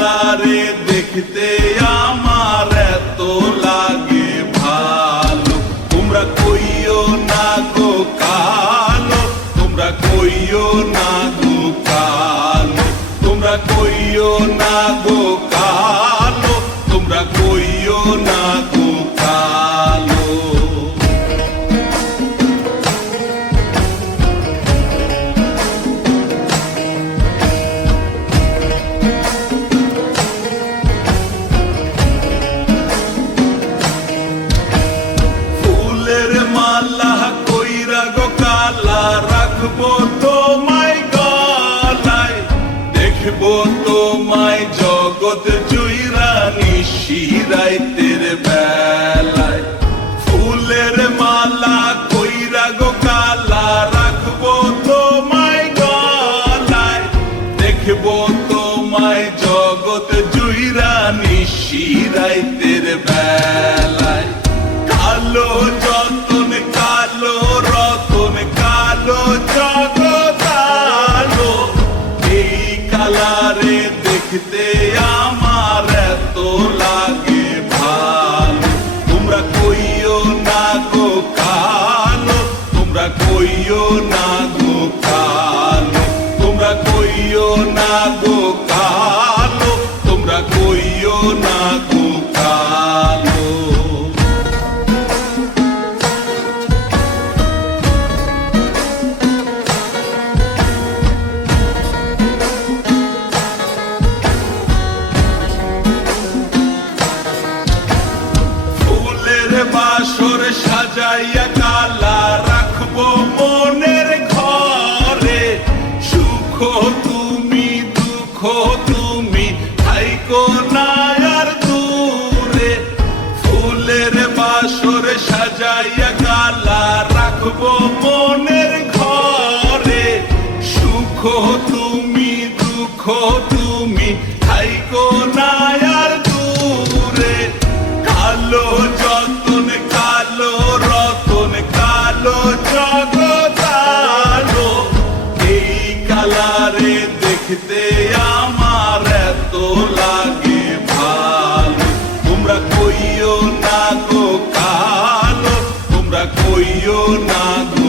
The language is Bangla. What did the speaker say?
কালারে দেখতে আমার এত লাগে ভালো। তোমরা কইও না গো কালো, তোমরা কইও না গো কালো, তোমরা কইও না গো কালো, তোমরা কইও না গো কালো। ফুলের মালা কইরা গো কালা রাখবো তোমায় গলায়, দেখবো তোমায় জগৎ জুইরা নিশিরাইতের বেলায়। ফুলের মালা কইরা গো কালা রাখবো তোমায় গলায়, দেখবো তোমায় জগৎ জুইরা নিশিরাইতের বেলায়। কালো যতন কালো রতন কালো জগৎ আলো, এই কালারে দেখতে আমার এত লাগে ভালো। তোমরা কইও না গো কালো, তোমরা কইও না গো কালো, তোমরা কইও না গো কালো, তোমরা কইও না গো কালো। বাসর সাজাইয়া কালা রাখবো মনের ঘরে, সুখ তুমি দুঃখ তুমি থাইকো না আর দূরে। ফুলের বাসর সাজাইয়া কালা রাখবো মনের ঘরে, সুখ তুমি দুঃখ তুমি থাইকো না আর দূরে। কালো যতন কালো রতন কালো জগৎ আলো, এই কালারে দেখতে আমার এত লাগে ভালো। তোমরা কইও না গো কালো, তোমরা কইও না গো